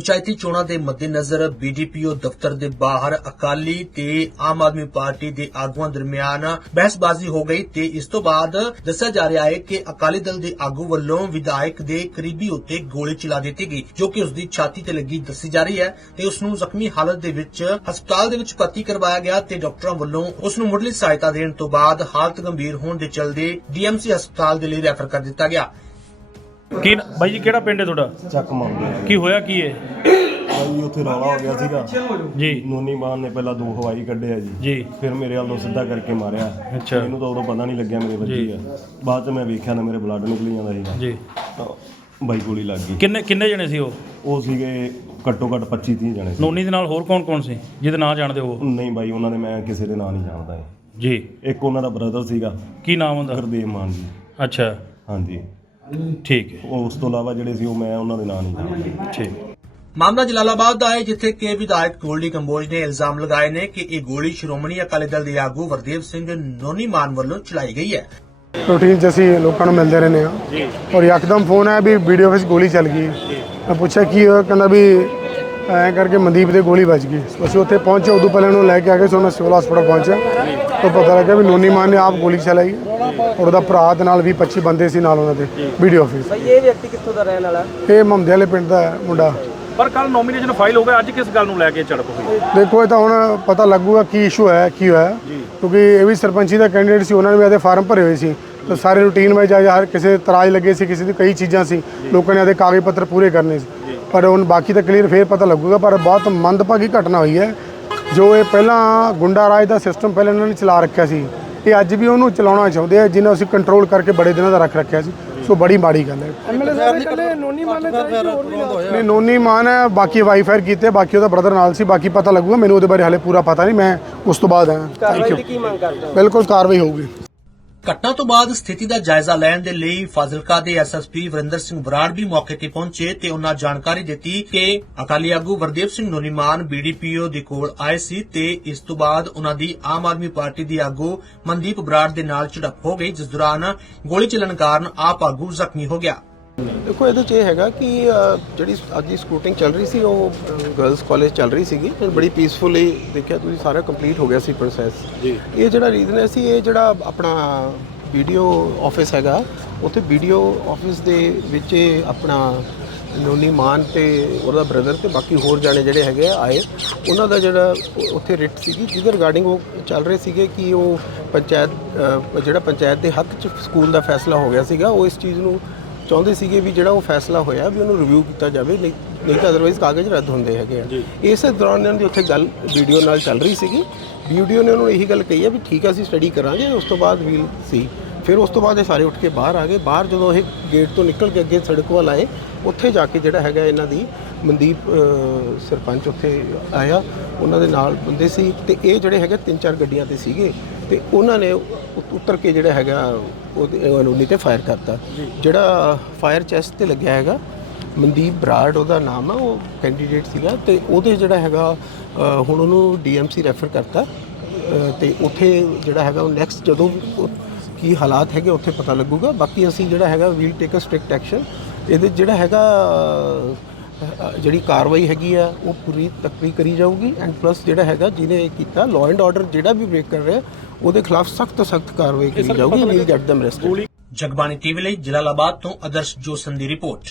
ਪੰਚਾਇਤੀ ਚੋਣਾਂ ਦੇ ਮੱਦੇਨਜ਼ਰ ਬੀਡੀਪੀਓ ਦਫ਼ਤਰ ਦੇ ਬਾਹਰ ਅਕਾਲੀ ਤੇ ਆਮ ਆਦਮੀ ਪਾਰਟੀ ਦੇ ਆਗੂਆਂ ਦਰਮਿਆਨ ਬਹਿਸਬਾਜ਼ੀ ਹੋ ਗਈ ਤੇ ਇਸ ਤੋਂ ਬਾਅਦ ਦੱਸਿਆ ਜਾ ਰਿਹਾ ਹੈ ਕਿ ਅਕਾਲੀ ਦਲ ਦੇ ਆਗੂ ਵੱਲੋਂ ਵਿਧਾਇਕ ਦੇ ਕਰੀਬੀ ਉੱਤੇ ਗੋਲੀ ਚਲਾ ਦਿੱਤੀ ਗਈ, ਜੋ ਕਿ ਉਸ ਦੀ ਛਾਤੀ ਤੇ ਲੱਗੀ ਦੱਸੀ ਜਾ ਰਹੀ ਹੈ ਤੇ ਉਸ ਨੂੰ ਜ਼ਖਮੀ ਹਾਲਤ ਦੇ ਵਿੱਚ ਹਸਪਤਾਲ ਦੇ ਵਿੱਚ ਭਰਤੀ ਕਰਵਾਇਆ ਗਿਆ ਤੇ ਡਾਕਟਰਾਂ ਵੱਲੋਂ ਉਸ ਨੂੰ ਮੁੱਢਲੀ ਸਹਾਇਤਾ ਦੇਣ ਤੋਂ ਬਾਅਦ ਹਾਲਤ ਗੰਭੀਰ ਹੋਣ ਦੇ ਚਲਦੇ ਡੀਐਮਸੀ ਹਸਪਤਾਲ ਦੇ ਲਈ ਰੈਫਰ ਕਰ ਦਿੱਤਾ ਗਿਆ। ਕੀ ਨ- ਬਾਈ ਜੀ ਕਿਹੜਾ ਪਿੰਡ ਹੈ ਤੁਹਾਡਾ? ਚੱਕ ਮੰਗਦੇ ਕੀ ਹੋਇਆ ਕੀ ਹੈ? ਭਾਈ ਉੱਥੇ ਰੌਲਾ ਹੋ ਗਿਆ ਸੀਗਾ। ਜੀ। ਨੋਨੀ ਮਾਨ ਨੇ ਪਹਿਲਾਂ ਦੋ ਹਵਾਈ ਕੱਢੇ ਆ ਜੀ। ਜੀ। ਫਿਰ ਮੇਰੇ ਵੱਲੋਂ ਸਿੱਧਾ ਕਰਕੇ ਮਾਰਿਆ। ਅੱਛਾ। ਮੈਨੂੰ ਤਾਂ ਉਦੋਂ ਪਤਾ ਨਹੀਂ ਲੱਗਿਆ ਮੇਰੇ ਵੱਜੀ। ਆ। ਬਾਅਦ ਚ ਮੈਂ ਵੇਖਿਆ ਨਾ ਮੇਰੇ ਬਲੱਡ ਨਿਕਲੀ ਜਾਂਦਾ ਸੀਗਾ। ਜੀ। ਤਾਂ ਬਾਈ ਗੋਲੀ ਲੱਗ ਗਈ। ਕਿੰਨੇ ਕਿੰਨੇ ਜਣੇ ਸੀ ਉਹ? ਉਹ ਸੀਗੇ ਘੱਟੋ ਘੱਟ 25 30 ਜਣੇ ਸੀ। ਨੋਨੀ ਦੇ ਨਾਲ ਹੋਰ ਕੌਣ ਕੌਣ ਸੀ? ਜਿਹਦੇ ਨਾਂ ਜਾਣਦੇ ਹੋ ਨਹੀਂ ਬਾਈ ਉਹਨਾਂ ਦੇ ਮੈਂ ਕਿਸੇ ਦੇ ਨਾਂ ਨਹੀਂ ਜਾਣਦਾ। ਇਹ। ਜੀ। ਇੱਕ ਉਹਨਾਂ ਦਾ ਬ੍ਰਦਰ ਸੀਗਾ। ਕੀ ਨਾਮ ਹੁੰਦਾ ਗੁਰਦੇਵ ਮਾਨ ਜੀ। ਅੱਛਾ। ਹਾਂਜੀ। ਠੀਕ ਹੈ। ਉਹ ਉਸ ਤੋਂ ਇਲਾਵਾ ਜਿਹੜੇ ਸੀ ਉਹ ਮੈਂ ਉਹਨਾਂ ਦੇ ਨਾਂ ਨਹੀਂ ਜਾਣਦਾ। ਠੀਕ। ਮਾਮਲਾ ਜਲਾਲਾਬਾਦ ਦਾ ਹੈ ਜਿੱਥੇ ਕਿ ਵਿਧਾਇਕ ਗੋਲਡੀ ਕੰਬੋਜ ਨੇ ਇਲਜ਼ਾਮ ਲਗਾਏ ਨੇ ਕਿ ਇਹ ਗੋਲੀ ਸ਼੍ਰੋਮਣੀ ਅਕਾਲੀ ਦਲ ਦੇ ਆਗੂ ਵਰਦੇਵ ਸਿੰਘ ਨੋਨੀ ਮਾਨ ਵੱਲੋਂ ਚਲਾਈ ਗਈ ਹੈ। ਰੂਟੀਨ 'ਚ ਅਸੀਂ ਲੋਕਾਂ ਨੂੰ ਮਿਲਦੇ ਰਹਿੰਦੇ ਹਾਂ। ਜੀ। ਔਰ ਯਕਦਮ ਫੋਨ ਆਇਆ ਵੀ ਵੀਡੀਓ ਵਿੱਚ ਗੋਲੀ ਚੱਲ ਗਈ। ਮੈਂ ਪੁੱਛਿਆ ਕੀ ਹੋਇਆ? ਕਹਿੰਦਾ ਵੀ ਐਂ ਕਰਕੇ ਮਨਦੀਪ ਦੇ ਗੋਲੀ ਵੱਜ ਗਈ। ਅਸੀਂ ਉੱਥੇ ਪਹੁੰਚੇ ਉਦੋਂ ਪਹਿਲੇ ਉਹਨੂੰ ਲੈ ਕੇ ਆ ਗਏ ਸੋ ਮੈਂ ਸਿਵਲ ਹਸਪਤਾਲ ਪਹੁੰਚਿਆ। ਤਾਂ ਪਤਾ ਲੱਗਾ ਵੀ ਨੋਨੀ ਮਾਨ ਨੇ ਆਪ ਗੋਲੀ ਚਲਾਈ। ਔਰ ਉਹਦਾ ਭਰਾ ਦੇ ਨਾਲ ਵੀ 25 ਬੰਦੇ ਸੀ ਨਾਲ ਉਹਨਾਂ ਦੇ ਵੀਡੀਓ ਆਫਿਸ ਭਾਈ ਇਹ ਵਿਅਕਤੀ ਕਿੱਥੋਂ ਦਾ ਰਹਿਣ ਵਾਲਾ? ਇਹ ਮਹਮਦੇ ਵਾਲੇ ਪਿੰਡ ਦਾ ਹੈ ਮੁੰਡਾ। ਪਰ ਕੱਲ ਨੋਮੀਨੇਸ਼ਨ ਫਾਈਲ ਹੋ ਗਿਆ ਅੱਜ ਕਿਸ ਗੱਲ ਨੂੰ ਲੈ ਕੇ ਝੜਪ ਹੋਈ? ਦੇਖੋ ਇਹ ਤਾਂ ਹੁਣ ਪਤਾ ਲੱਗੂਗਾ ਕੀ ਇਸ਼ੂ ਹੈ ਕੀ ਹੋਇਆ। ਕਿਉਂਕਿ ਇਹ ਵੀ ਸਰਪੰਚੀ ਦਾ ਕੈਂਡੀਡੇਟ ਸੀ ਉਹਨਾਂ ਨੇ ਵੀ ਆਦੇ ਫਾਰਮ ਭਰੇ ਹੋਏ ਸੀ। ਤਾਂ ਸਾਰੇ ਰੂਟੀਨ ਵਿੱਚ ਜਾਂ ਹਰ ਕਿਸੇ ਤਰਾਜ ਲੱਗੇ ਸੀ ਕਿਸੇ ਦੀ ਕਈ ਚੀਜ਼ਾਂ ਸੀ। ਲੋਕਾਂ ਨੇ ਆਦੇ ਕਾਗਜ਼ ਪੱਤਰ ਪੂਰੇ ਕਰਨੇ ਸੀ। ਪਰ ਹੁਣ ਬਾਕੀ ਤਾਂ ਕਲੀਅਰ ਫੇਰ ਪਤਾ ਲੱਗੂਗਾ ਪਰ ਬਹੁਤ ਮੰਦਭਾਗੀ ਘਟਨਾ ਹੋਈ ਹੈ ਜੋ ਇਹ ਪਹਿਲਾਂ ਗੁੰਡਾ ਰਾਜ ਦਾ ਸਿਸਟਮ ਪਹਿਲਾਂ ਇਹਨਾਂ ਨੇ ਚਲਾ ਰੱਖਿਆ ਸੀ। ਇਹ ਅੱਜ ਵੀ ਉਹਨੂੰ ਚਲਾਉਣਾ ਚਾਹੁੰਦੇ ਆ ਜਿਹਨੂੰ ਅਸੀਂ ਕੰਟਰੋਲ ਕਰਕੇ ਬੜੇ ਦਿਨਾਂ ਦਾ ਰੱਖ ਰੱਖਿਆ ਸੀ। ਸੋ ਬੜੀ ਮਾੜੀ ਗੱਲ ਹੈ। ਐਮਐਲਏ ਸਾਹਿਬ ਨੇ ਕੱਲੇ ਨੋਨੀ ਮਾਨ ਨੇ ਨਹੀਂ ਨੋਨੀ ਮਾਨ ਹੈ ਬਾਕੀ ਵਾਈਫਾਈ ਕੀਤੇ ਬਾਕੀ ਉਹਦਾ ਬ੍ਰਦਰ ਨਾਲ ਸੀ ਬਾਕੀ ਪਤਾ ਲੱਗੂਗਾ ਮੈਨੂੰ ਉਹਦੇ ਬਾਰੇ ਹਾਲੇ ਪੂਰਾ ਪਤਾ ਨਹੀਂ ਮੈਂ ਉਸ ਤੋਂ ਬਾਅਦ ਆਇਆ ਕਾਰਵਾਈ ਦੀ ਕੀ ਮੰਗ ਕਰਦੇ ਹੋ? ਬਿਲਕੁਲ ਕਾਰਵਾਈ ਹੋਊਗੀ। ਘਟਨਾ ਤੋਂ ਬਾਅਦ ਸਥਿਤੀ ਦਾ ਜਾਇਜ਼ਾ ਲੈਣ ਦੇ ਲਈ ਫਾਜ਼ਿਲਕਾ ਦੇ ਐਸਐਸਪੀ ਵਰਿੰਦਰ ਸਿੰਘ ਬਰਾੜ ਵੀ ਮੌਕੇ ਤੇ ਪਹੁੰਚੇ ਤੇ ਉਹਨਾਂ ਜਾਣਕਾਰੀ ਦਿੱਤੀ ਕਿ ਅਕਾਲੀ ਆਗੂ ਵਰਦੇਵ ਸਿੰਘ ਨੋਨੀਮਾਨ ਬੀਡੀਪੀਓ ਦੇ ਕੋਲ ਆਏ ਸੀ ਤੇ ਇਸ ਤੋਂ ਬਾਅਦ ਉਹਨਾਂ ਦੀ ਆਮ ਆਦਮੀ ਪਾਰਟੀ ਦੀ ਆਗੂ ਮਨਦੀਪ ਬਰਾੜ ਦੇ ਨਾਲ ਝੜਪ ਹੋ ਗਈ, ਜਿਸ ਦੌਰਾਨ ਗੋਲੀ ਚੱਲਣ ਕਾਰਨ ਆਪ ਆਗੂ ਜ਼ਖਮੀ ਹੋ ਗਿਆ। ਦੇਖੋ ਇਹਦੇ 'ਚ ਇਹ ਹੈਗਾ ਕਿ ਜਿਹੜੀ ਅੱਜ ਦੀ ਸਕੂਟਿੰਗ ਚੱਲ ਰਹੀ ਸੀ ਉਹ ਗਰਲਸ ਕਾਲਜ ਚੱਲ ਰਹੀ ਸੀਗੀ ਤੇ ਬੜੀ ਪੀਸਫੁਲੀ ਦੇਖਿਆ ਤੁਸੀਂ ਸਾਰਾ ਕੰਪਲੀਟ ਹੋ ਗਿਆ ਸੀ ਪ੍ਰੋਸੈਸ ਜੀ। ਇਹ ਜਿਹੜਾ ਰੀਜ਼ਨ ਹੈ ਸੀ ਇਹ ਜਿਹੜਾ ਆਪਣਾ ਵੀਡੀਓ ਆਫਿਸ ਹੈਗਾ ਉੱਥੇ ਵੀਡੀਓ ਆਫਿਸ ਦੇ ਵਿੱਚ ਇਹ ਆਪਣਾ ਨੋਨੀ ਮਾਨ ਤੇ ਉਹਦਾ ਬ੍ਰਦਰ ਤੇ ਬਾਕੀ ਹੋਰ ਜਾਣੇ ਜਿਹੜੇ ਹੈਗੇ ਆ ਆਏ। ਉਹਨਾਂ ਦਾ ਜਿਹੜਾ ਉ- ਉੱਥੇ ਰਿਟ ਸੀਗੀ ਜਿਹਦੇ ਰਿਗਾਰਡਿੰਗ ਉਹ ਚੱਲ ਰਹੇ ਸੀਗੇ ਕਿ ਉਹ ਪੰਚਾਇਤ ਅ, ਜਿਹੜਾ ਪੰਚਾਇਤ ਦੇ ਹੱਕ 'ਚ ਸਕੂਲ ਦਾ ਫੈਸਲਾ ਹੋ ਗਿਆ ਸੀਗਾ ਉਹ ਇਸ ਚੀਜ਼ ਨੂੰ ਚਾਹੁੰਦੇ ਸੀਗੇ ਵੀ ਜਿਹੜਾ ਉਹ ਫੈਸਲਾ ਹੋਇਆ ਵੀ ਉਹਨੂੰ ਰਿਵਿਊ ਕੀਤਾ ਜਾਵੇ ਨਹੀਂ ਨਹੀਂ ਤਾਂ ਅਦਰਵਾਈਜ਼ ਕਾਗਜ਼ ਰੱਦ ਹੁੰਦੇ ਹੈਗੇ ਆ। ਇਸੇ ਦੌਰਾਨ ਇਹਨਾਂ ਦੀ ਉੱਥੇ ਗੱਲ ਵੀਡੀਓ ਨਾਲ ਚੱਲ ਰਹੀ ਸੀਗੀ। ਵੀਡੀਓ ਨੇ ਉਹਨਾਂ ਇਹੀ ਗੱਲ ਕਹੀ ਹੈ ਵੀ ਠੀਕ ਹੈ ਅਸੀਂ ਸਟੱਡੀ ਕਰਾਂਗੇ ਉਸ ਤੋਂ ਬਾਅਦ ਵੀਲ ਸੀ ਫਿਰ ਉਸ ਤੋਂ ਬਾਅਦ ਇਹ ਸਾਰੇ ਉੱਠ ਕੇ ਬਾਹਰ ਆ ਗਏ। ਬਾਹਰ ਜਦੋਂ ਇਹ ਗੇਟ ਤੋਂ ਨਿਕਲ ਕੇ ਅੱਗੇ ਸੜਕ ਵੱਲ ਆਏ ਉੱਥੇ ਜਾ ਕੇ ਜਿਹੜਾ ਹੈਗਾ ਇਹਨਾਂ ਦੀ ਮਨਦੀਪ ਸਰਪੰਚ ਉੱਥੇ ਆਇਆ। ਉਹਨਾਂ ਦੇ ਨਾਲ ਬੰਦੇ ਸੀ ਤੇ ਇਹ ਜਿਹੜੇ ਹੈਗੇ ਤਿੰਨ ਚਾਰ ਗੱਡੀਆਂ ਤੇ ਸੀਗੇ। ਤੇ ਉਹਨਾਂ ਨੇ ਉੱਤਰ ਕੇ ਜਿਹੜਾ ਹੈਗਾ ਉਹਦੇ ਅਨੂਨੀ ਤੇ ਫਾਇਰ ਕਰਤਾ। ਜਿਹੜਾ ਫਾਇਰ ਚੈਸਟ ਤੇ ਲੱਗਿਆ ਹੈਗਾ ਮਨਦੀਪ ਬਰਾੜ ਉਹਦਾ ਨਾਮ ਆ ਉਹ ਕੈਂਡੀਡੇਟ ਸੀਗਾ ਤੇ ਉਹਦੇ ਜਿਹੜਾ ਹੈਗਾ ਹੁਣ ਉਹਨੂੰ ਡੀਐਮਸੀ ਰੈਫਰ ਕਰਤਾ। ਤੇ ਉੱਥੇ ਜਿਹੜਾ ਹੈਗਾ ਉਹ ਨੈਕਸਟ ਜਦੋਂ ਉਹ ਕੀ ਹਾਲਾਤ ਹੈਗੇ ਉੱਥੇ ਪਤਾ ਲੱਗੂਗਾ। ਬਾਕੀ ਅਸੀਂ ਜਿਹੜਾ ਹੈਗਾ we'll take a strict action ਇਹਦੇ ਜਿਹੜਾ ਹੈਗਾ ਜਿਹੜੀ ਕਾਰਵਾਈ ਹੈਗੀ ਆ ਉਹ ਪੂਰੀ ਤਕੜੀ ਕਰੀ ਜਾਊਗੀ ਐਂਡ ਪਲੱਸ ਜਿਹੜਾ ਹੈਗਾ ਜਿਹਨੇ ਇਹ ਕੀਤਾ ਲਾਅ ਐਂਡ ਆਰਡਰ ਜਿਹੜਾ ਵੀ ਬ੍ਰੇਕ ਕਰ ਰਿਹਾ ਉਹਦੇ ਖਿਲਾਫ ਸਖਤ ਤੋਂ ਸਖਤ ਕਾਰਵਾਈ ਕੀਤੀ ਜਾਊਗੀ we'll get them arrested. Jagbani TV ਲਈ ਜਲਾਲਾਬਾਦ ਤੋਂ ਆਦਰਸ਼ ਜੋਸਨ ਦੀ ਰਿਪੋਰਟ।